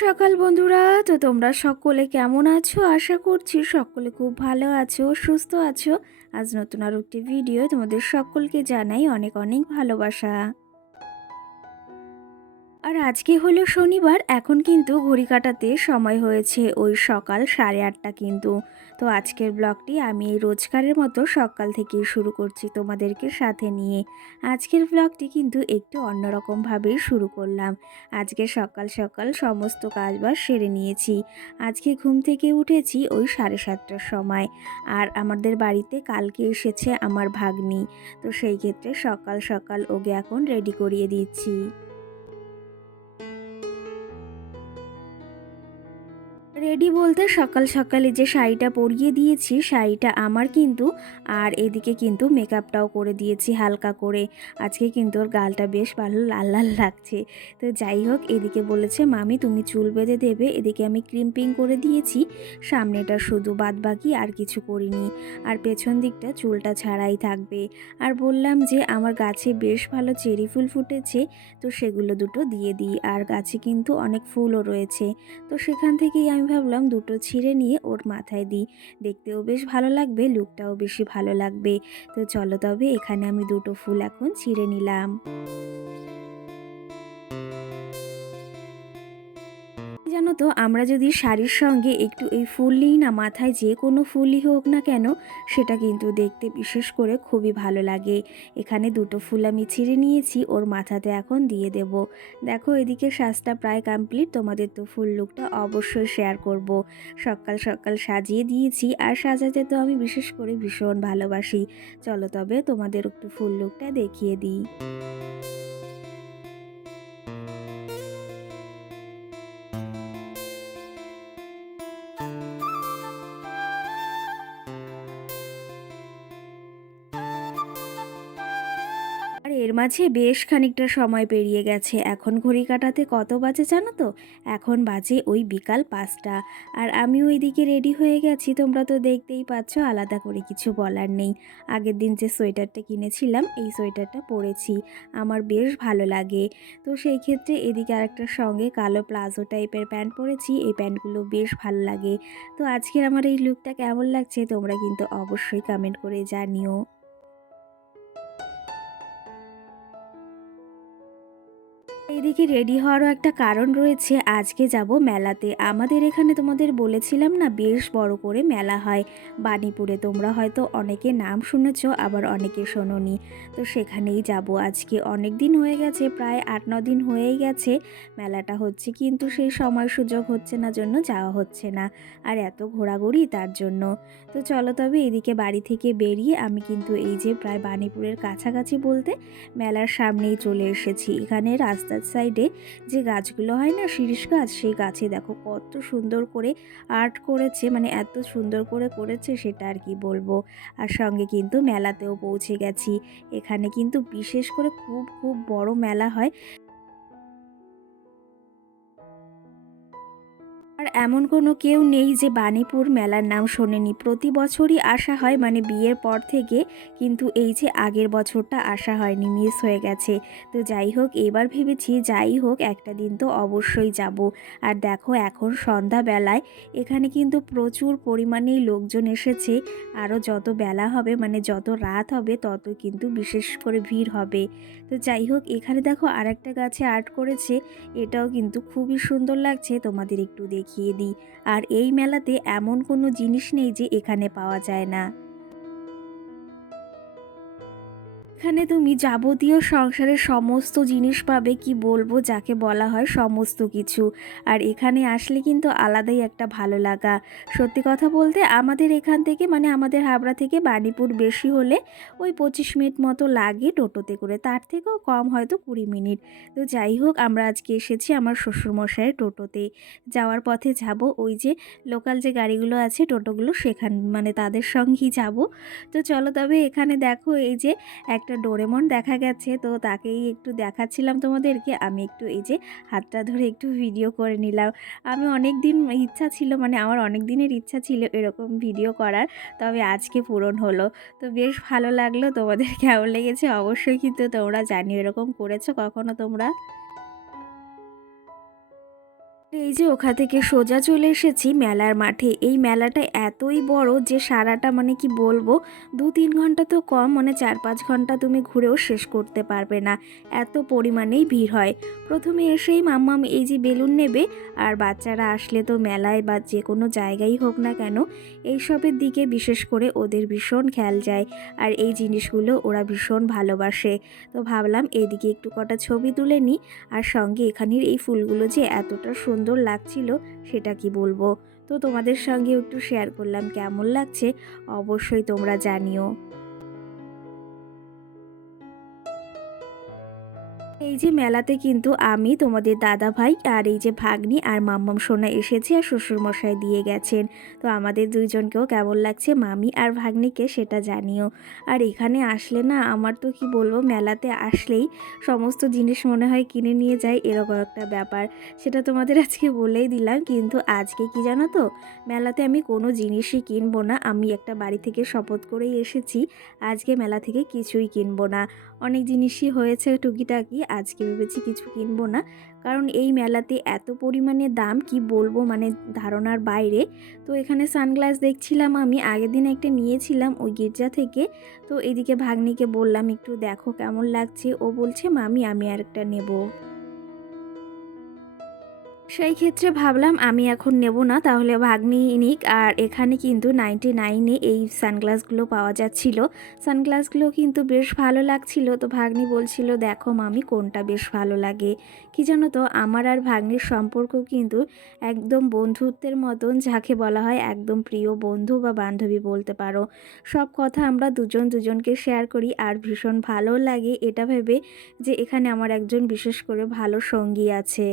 সকাল বন্ধুরা। তো তোমরা সকলে কেমন আছো? আশা করছি সকলে খুব ভালো আছো, সুস্থ আছো। আজ নতুন আরো একটি ভিডিও তোমাদের সকলকে জানাই অনেক অনেক ভালোবাসা। আর আজকে হলো শনিবার, এখন কিন্তু ঘড়ি কাটাতে সময় হয়েছে ওই সকাল 8:30 কিন্তু। তো আজকের ব্লগটি আমি এই রোজকারের মতো সকাল থেকেই শুরু করছি তোমাদেরকে সাথে নিয়ে। আজকের ব্লগটি কিন্তু একটু অন্যরকমভাবেই শুরু করলাম। আজকে সকাল সকাল সমস্ত কাজবাজ সেরে নিয়েছি। আজকে ঘুম থেকে উঠেছি ওই 7:30টার সময়। আর আমাদের বাড়িতে কালকে এসেছে আমার ভাগ্নি। তো সেই ক্ষেত্রে সকাল সকাল ওকে এখন রেডি করিয়ে দিচ্ছি। রেডি বলতে সকাল সকালে যে শাড়িটা পরিয়ে দিয়েছি শাড়িটা আমার কিন্তু। আর এদিকে কিন্তু মেকআপটাও করে দিয়েছি হালকা করে। আজকে কিন্তু ওর গালটা বেশ ভালো লাল লাল লাগছে। তো যাই হোক, এদিকে বলেছে মামি তুমি চুল বেঁধে দেবে, এদিকে আমি ক্রিম্পিং করে দিয়েছি। সামনেটা শুধু বাদ বাকি আর কিছু করিনি। আর পেছন দিকটা চুলটা ছাড়াই থাকবে। আর বললাম যে আমার গাছে বেশ ভালো চেরি ফুল ফুটেছে, তো সেগুলো দুটো দিয়ে দিই। আর গাছে কিন্তু অনেক ফুলও রয়েছে। তো সেখান থেকেই আমি ভাবলাম দুটো ছিঁড়ে নিয়ে ওর মাথায় দিই। দেখতেও বেশ ভালো লাগবে, লুকটাও বেশি ভালো লাগবে। তো চলো তবে এখানে আমি দুটো ফুল এখন ছিঁড়ে নিলাম। জানো তো, আমরা যদি শাড়ির সঙ্গে একটু এই ফুল নিই না মাথায়, যে কোনো ফুলই হোক না কেন, সেটা কিন্তু দেখতে বিশেষ করে খুবই ভালো লাগে। এখানে দুটো ফুল আমি ছিঁড়ে নিয়েছি, ওর মাথাতে এখন দিয়ে দেব। দেখো এদিকে সাজটা প্রায় কমপ্লিট, তোমাদের তো ফুল লুকটা অবশ্যই শেয়ার করব। সকাল সকাল সাজিয়ে দিয়েছি, আর সাজাতে তো আমি বিশেষ করে ভীষণ ভালোবাসি। চলো তবে তোমাদের একটু ফুল লুকটা দেখিয়ে দিই। আর এর মাঝে বেশ খানিকটা সময় পেরিয়ে গেছে। এখন ঘড়ি কাটাতে কত বাজে জানো তো? এখন বাজে ওই বিকাল 5টা। আর আমি ওইদিকে রেডি হয়ে গেছি, তোমরা তো দেখতেই পাচ্ছ, আলাদা করে কিছু বলার নেই। আগের দিন যে সোয়েটারটা কিনেছিলাম এই সোয়েটারটা পরেছি, আমার বেশ ভালো লাগে। তো সেই ক্ষেত্রে এদিকে আরেকটার সঙ্গে কালো প্লাজো টাইপের প্যান্ট পরেছি, এই প্যান্টগুলো বেশ ভালো লাগে। তো আজকের আমার এই লুকটা কেমন লাগছে তোমরা কিন্তু অবশ্যই কমেন্ট করে জানিও। এইদিকে রেডি হওয়ারও একটা কারণ রয়েছে, আজকে যাব মেলাতে। আমাদের এখানে তোমাদের বলেছিলাম না বেশ বড় করে মেলা হয় বাণীপুরে, তোমরা হয়তো অনেকে নাম শুনেছো আবার অনেকে শোনোনি। তো সেখানেই যাব আজকে। অনেক দিন হয়ে গেছে, প্রায় 8-9 দিন হয়েই গেছে মেলাটা হচ্ছে, কিন্তু সেই সময় সুযোগ হচ্ছে না জন্য যাওয়া হচ্ছে না। আর এত ঘোরাঘুরি তার জন্য। তো চলো তবে এদিকে বাড়ি থেকে বেরিয়ে আমি কিন্তু এই যে প্রায় বাণীপুরের কাছাকাছি বলতে মেলার সামনেই চলে এসেছি। এখানে রাস্তার সাইডে যে গাছগুলো হয় না শিরীষ গাছ, সেই গাছে দেখো কত সুন্দর করে আর্ট করেছে, মানে এত সুন্দর করে করেছে সেটা আর কি বলবো। আর সঙ্গে কিন্তু মেলাতেও পৌঁছে গেছি। এখানে কিন্তু বিশেষ করে খুব খুব বড় মেলা হয়। আর এমন কোনো কেউ নেই যে বাণীপুর মেলার নাম শোনেনি। প্রতি বছরই আসা হয়, মানে বিয়ের পর থেকে। কিন্তু এই যে আগের বছরটা আসা হয়নি, মিস হয়ে গেছে। তো যাই হোক, এবার ভেবেছি যাই হোক একটা দিন তো অবশ্যই যাব। আর দেখো এখন সন্ধ্যাবেলায় এখানে কিন্তু প্রচুর পরিমাণেই লোকজন এসেছে। আরও যত বেলা হবে, মানে যত রাত হবে, তত কিন্তু বিশেষ করে ভিড় হবে। তো যাই হোক, এখানে দেখো আরেকটা গাছে আর্ট করেছে, এটাও কিন্তু খুবই সুন্দর লাগছে, তোমাদের একটু দেখিয়ে দিই। আর এই মেলাতে এমন কোনো জিনিস নেই যে এখানে পাওয়া যায় না। এখানে তুমি যাবতীয় সংসারের সমস্ত জিনিস পাবে, কি বলবো, যাকে বলা হয় সমস্ত কিছু। আর এখানে আসলে কিন্তু আলাদাই একটা ভালো লাগা। সত্যি কথা বলতে আমাদের এখান থেকে, মানে আমাদের হাবড়া থেকে বাণীপুর বেশি হলে ওই 25 মিনিট মতো লাগে টোটোতে করে, তার থেকেও কম হয়তো 20 মিনিট। তো যাই হোক, আমরা আজকে এসেছি আমার শ্বশুরমশাইয়ের টোটোতে। যাওয়ার পথে যাব ওই যে লোকাল যে গাড়িগুলো আছে টোটোগুলো, সেখান মানে তাদের সঙ্গেই যাব। তো চলো তবে এখানে দেখো এই যে একটা ডোরেমন দেখা গেছে, তো তাকেই একটু দেখাচ্ছিলাম তোমাদেরকে। আমি একটু এই যে হাতটা ধরে একটু ভিডিও করে নিলাম। আমি অনেক দিন ইচ্ছা ছিল, মানে আমার অনেক দিনের ইচ্ছা ছিল এরকম ভিডিও করার, তবে আজকে পূরণ হলো। তো বেশ ভালো লাগলো। তোমাদের কেমন লেগেছে অবশ্যই কিন্তু তোমরা জানিও, এরকম করেছো কখনো তোমরা? এই যে ওখান থেকে সোজা চলে এসেছি মেলার মাঠে। এই মেলাটা এতই বড় যে সারাটা মানে কি বলবো, ২-৩ ঘন্টা তো কম, মানে ৪-৫ ঘন্টা তুমি ঘুরেও শেষ করতে পারবে না। এত পরিমাণেই ভিড় হয়। প্রথমে এসেই মাম্মাম এই যে বেলুন নেবে, আর বাচ্চারা আসলে তো মেলায় বা যে কোনো জায়গায় হোক না কেন, এইসবের দিকে বিশেষ করে ওদের ভীষণ খেয়াল যায়। আর এই জিনিসগুলো ওরা ভীষণ ভালোবাসে। তো ভাবলাম এইদিকে একটু কটা ছবি তুলে নিই। আর সঙ্গে এখানের এই ফুলগুলো যে এতটা সুন্দর লাগছিল সেটা কি বলবো। তো তোমাদের সঙ্গেও একটু শেয়ার করলাম, কেমন লাগছে অবশ্যই তোমরা জানিও। এই যে মেলাতে কিন্তু আমি, তোমাদের দাদা ভাই আর এই যে ভাগ্নি আর মাম্মাম সোনা এসেছে আর শ্বশুরমশাই দিয়ে গেছেন। তো আমাদের দুইজনকেও কেমন লাগছে মামি আর ভাগ্নিকে সেটা জানিও। আর এখানে আসলে না আমার তো কি বলবো, মেলাতে আসলেই সমস্ত জিনিস মনে হয় কিনে নিয়ে যাই, এরকম একটা ব্যাপার। সেটা তোমাদের আজকে বলেই দিলাম, কিন্তু আজকে কি জানো তো, মেলাতে আমি কোনো জিনিসই কিনবো না। আমি একটা বাড়ি থেকে শপথ করেই এসেছি, আজকে মেলা থেকে কিছুই কিনবো না। অনেক জিনিসই হয়েছে টুকিটাকি, আজকে ভেবেছি কিছু কিনবো না। কারণ এই মেলাতে এত পরিমাণে দাম কি বলবো, মানে ধারণার বাইরে। তো এখানে সানগ্লাস দেখছিলাম, আমি আগের দিন একটা নিয়েছিলাম ওই গির্জা থেকে। তো এদিকে ভাগ্নিকে বললাম একটু দেখো কেমন লাগছে, ও বলছে মামি আমি আরেকটা নেব। সেই ক্ষেত্রে ভাবলাম আমি এখন নেব না, তাহলে ভাগ্নি নিক। আর এখানে কিন্তু 99-এ এই সানগ্লাসগুলো পাওয়া যাচ্ছিল। সানগ্লাসগুলো কিন্তু বেশ ভালো লাগছিল। তো ভাগ্নি বলছিল দেখো মামি কোনটা বেশ ভালো লাগে। কি জানো তো, আমার আর ভাগ্নির সম্পর্ক কিন্তু একদম বন্ধুত্বের মতন, যাকে বলা হয় একদম প্রিয় বন্ধু বা বান্ধবী বলতে পারো। সব কথা আমরা দুজন দুজনকে শেয়ার করি, আর ভীষণ ভালো লাগে এটা ভেবে যে এখানে আমার একজন বিশেষ করে ভালো সঙ্গী আছে।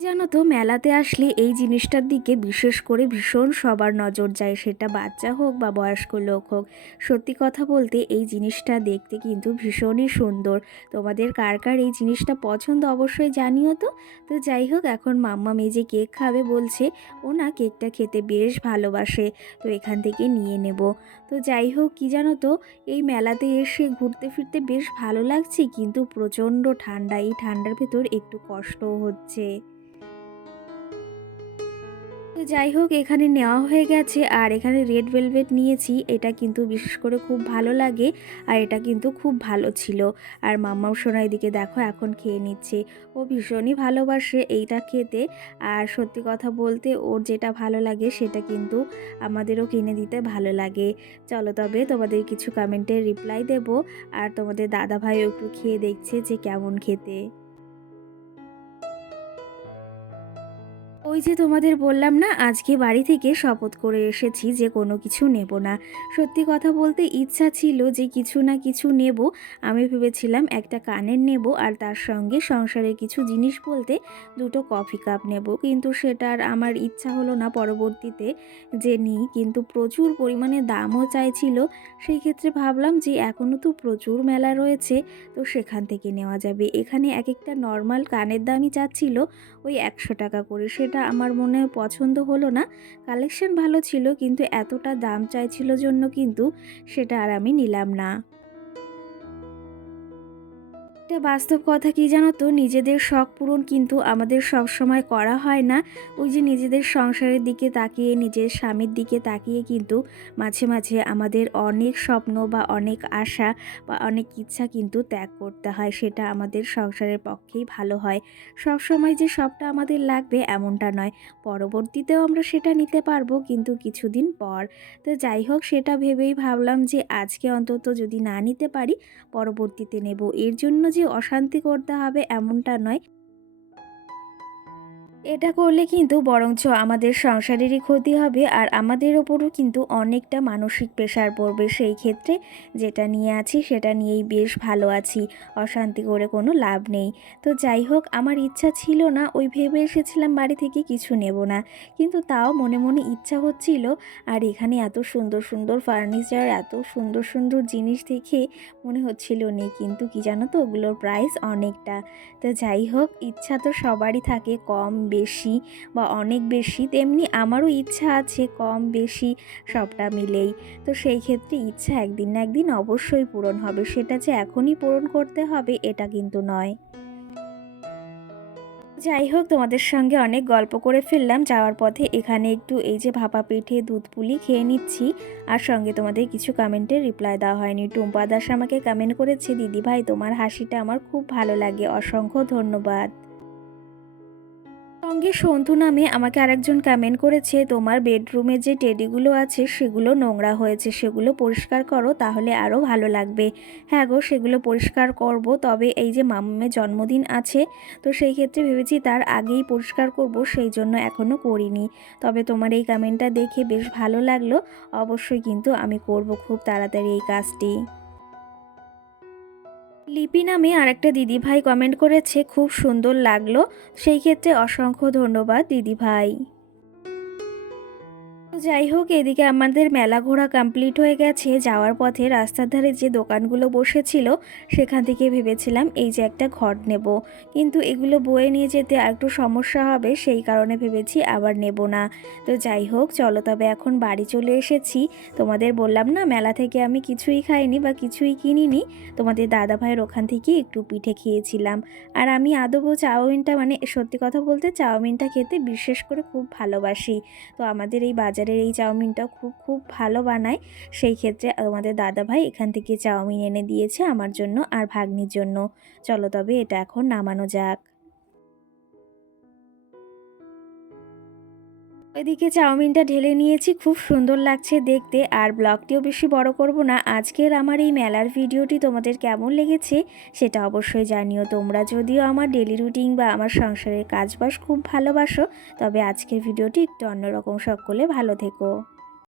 জানো তো, মেলাতে আসলে এই জিনিসটার দিকে বিশেষ করে ভীষণ সবার নজর যায়, সেটা বাচ্চা হোক বা বয়স্ক লোক হোক। সত্যি কথা বলতে এই জিনিসটা দেখতে কিন্তু ভীষণই সুন্দর। তোমাদের কার কার এই জিনিসটা পছন্দ অবশ্যই জানিও তো। তো যাই হোক, এখন মাম্মা মেজে কেক খাবে বলছে, ও না কেকটা খেতে বেশ ভালোবাসে। তো এখান থেকে নিয়ে নেব। তো যাই হোক, কি জানো তো, এই মেলাতে এসে ঘুরতে ফিরতে বেশ ভালো লাগছে, কিন্তু প্রচণ্ড ঠান্ডা, এই ঠান্ডার ভেতর একটু কষ্টও হচ্ছে। তো যাই হোক, এখানে নেওয়া হয়ে গেছে, আর এখানে রেড ভেলভেট নিয়েছি, এটা কিন্তু বিশেষ করে খুব ভালো লাগে। আর এটা কিন্তু খুব ভালো ছিল। আর মাম্মাও সোনা এদিকে দেখো এখন খেয়ে নিচ্ছে। ও ভীষণই ভালোবাসে এইটা খেতে। আর সত্যি কথা বলতে ওর যেটা ভালো লাগে সেটা কিন্তু আমাদেরও কিনে দিতে ভালো লাগে। চলো তবে তোমাদের কিছু কমেন্টের রিপ্লাই দেব। আর তোমাদের দাদা ভাইও একটু খেয়ে দেখছে যে কেমন খেতে। ওই যে তোমাদের বললাম না, আজকে বাড়ি থেকে শপথ করে এসেছি যে কোনো কিছু নেব না। সত্যি কথা বলতে ইচ্ছা ছিল যে কিছু না কিছু নেব। আমি ভেবেছিলাম একটা কানের নেব, আর তার সঙ্গে সংসারের কিছু জিনিস বলতে দুটো কফি কাপ নেব, কিন্তু সেটার আমার ইচ্ছা হলো না পরবর্তীতে যে নিই, কিন্তু প্রচুর পরিমাণে দামও চাইছিল। সেই ক্ষেত্রে ভাবলাম যে এখনও তো প্রচুর মেলা রয়েছে, তো সেখান থেকে নেওয়া যাবে। এখানে এক একটা নর্মাল কানের দামই চাচ্ছিল ওই ১০০ টাকা করে, সেটা আমার মনে পছন্দ হলো না। কালেকশন ভালো ছিল, কিন্তু এতটা দাম চাইছিল জন্য কিন্তু সেটা আর আমি নিলাম না। একটা বাস্তব কথা কি জানো তো, নিজেদের শখ পূরণ কিন্তু আমাদের সব সময় করা হয় না। ওই যে নিজেদের সংসারের দিকে তাকিয়ে, নিজের স্বামীর দিকে তাকিয়ে কিন্তু মাঝে মাঝে আমাদের অনেক স্বপ্ন বা অনেক আশা বা অনেক ইচ্ছা কিন্তু ত্যাগ করতে হয়, সেটা আমাদের সংসারের পক্ষেই ভালো হয়। সব সময় যে সবটা আমাদের লাগবে এমনটা নয়, পরবর্তীতেও আমরা সেটা নিতে পারবো, কিন্তু কিছুদিন পর। তো যাই হোক, সেটা ভেবেই ভাবলাম যে আজকে অন্তত যদি না নিতে পারি পরবর্তীতে নেব। এর জন্য যে অশান্তি করতে হবে এমনটা নয়। এটা করলে কিন্তু বরঞ্চ আমাদের সংসারেরই ক্ষতি হবে, আর আমাদের ওপরও কিন্তু অনেকটা মানসিক প্রেশার পড়বে। সেই ক্ষেত্রে যেটা নিয়ে আছি সেটা নিয়েই বেশ ভালো আছি, অশান্তি করে কোনো লাভ নেই। তো যাই হোক, আমার ইচ্ছা ছিল না, ওই ভেবে এসেছিলাম বাড়ি থেকে কিছু নেব না, কিন্তু তাও মনে মনে ইচ্ছা হচ্ছিল। আর এখানে এত সুন্দর সুন্দর ফার্নিচার, এত সুন্দর সুন্দর জিনিস দেখে মনে হচ্ছিল নেই, কিন্তু কি জানো তো, ওগুলোর প্রাইস অনেকটা। তো যাই হোক, ইচ্ছা তো সবারই থাকে কম বেশি বা অনেক বেশি, তেমনি আমারও ইচ্ছা আছে কম বেশি সবটা মিলেই। তো সেই ক্ষেত্রে ইচ্ছা একদিন না একদিন অবশ্যই পূরণ হবে, সেটা যে এখনই পূরণ করতে হবে এটা কিন্তু নয়। যাই হোক, তোমাদের সঙ্গে অনেক গল্প করে ফেললাম। যাওয়ার পথে এখানে একটু এই যে ভাপা পিঠে দুধ পুলি খেয়ে নিচ্ছি, আর সঙ্গে তোমাদের কিছু কমেন্টের রিপ্লাই দেওয়া হয়নি। টুম্পা দাস আমাকে কমেন্ট করেছে, দিদি ভাই তোমার হাসিটা আমার খুব ভালো লাগে, অসংখ্য ধন্যবাদ। সঙ্গে সন্তু নামে আমাকে আরেকজন কমেন্ট করেছে, তোমার বেডরুমে যে টেডিগুলো আছে সেগুলো নোংরা হয়েছে, সেগুলো পরিষ্কার করো তাহলে আরও ভালো লাগবে। হ্যাঁ গো, সেগুলো পরিষ্কার করব, তবে এই যে মাম্মামের জন্মদিন আছে, তো সেই ক্ষেত্রে ভেবেছি তার আগেই পরিষ্কার করব, সেই জন্য এখনও করিনি। তবে তোমার এই কমেন্টটা দেখে বেশ ভালো লাগলো। অবশ্যই কিন্তু আমি করব খুব তাড়াতাড়ি এই কাজটি। লিপি নামে আরেকটা দিদিভাই কমেন্ট করেছে, খুব সুন্দর লাগলো। সেই ক্ষেত্রে অসংখ্য ধন্যবাদ দিদিভাই। তো যাই হোক, এদিকে আমাদের মেলা ঘোরা কমপ্লিট হয়ে গেছে। যাওয়ার পথে রাস্তার ধারে যে দোকানগুলো বসেছিল সেখান থেকে ভেবেছিলাম এই যে একটা ঘট নেব, কিন্তু এগুলো বয়ে নিয়ে যেতে একটু সমস্যা হবে, সেই কারণে ভেবেছি আবার নেব না। তো যাই হোক, চলো তবে এখন বাড়ি চলে এসেছি। তোমাদের বললাম না মেলা থেকে আমি কিছুই খাইনি বা কিছুই কিনিনি, তোমাদের দাদা ভাইয়ের ওখান থেকে একটু পিঠে খেয়েছিলাম। আর আমি আদৌ চাউমিনটা, মানে সত্যি কথা বলতে চাউমিনটা খেতে বিশেষ করে খুব ভালোবাসি। তো আমাদের এই বাজারের এই চাউমিনটা খুব খুব ভালো বানায়। সেই ক্ষেত্রে আমাদের দাদাভাই এখান থেকে চাউমিন এনে দিয়েছে আমার জন্য আর ভাগ্নির জন্য। চলো তবে এটা এখন নামানো যাক। ওইদিকে চাউমিনটা ঢেলে নিয়েছি, খুব সুন্দর লাগছে দেখতে। আর ব্লগটিও বেশি বড় করব না। আজকের আমার এই মেলার ভিডিওটি তোমাদের কেমন লেগেছে সেটা অবশ্যই জানিও। তোমরা যদিও আমার ডেলি রুটিন বা আমার সংসারের কাজবাজ খুব ভালোবাসো, তবে আজকের ভিডিওটি একটু অন্যরকম। সকলে ভালো থেকো।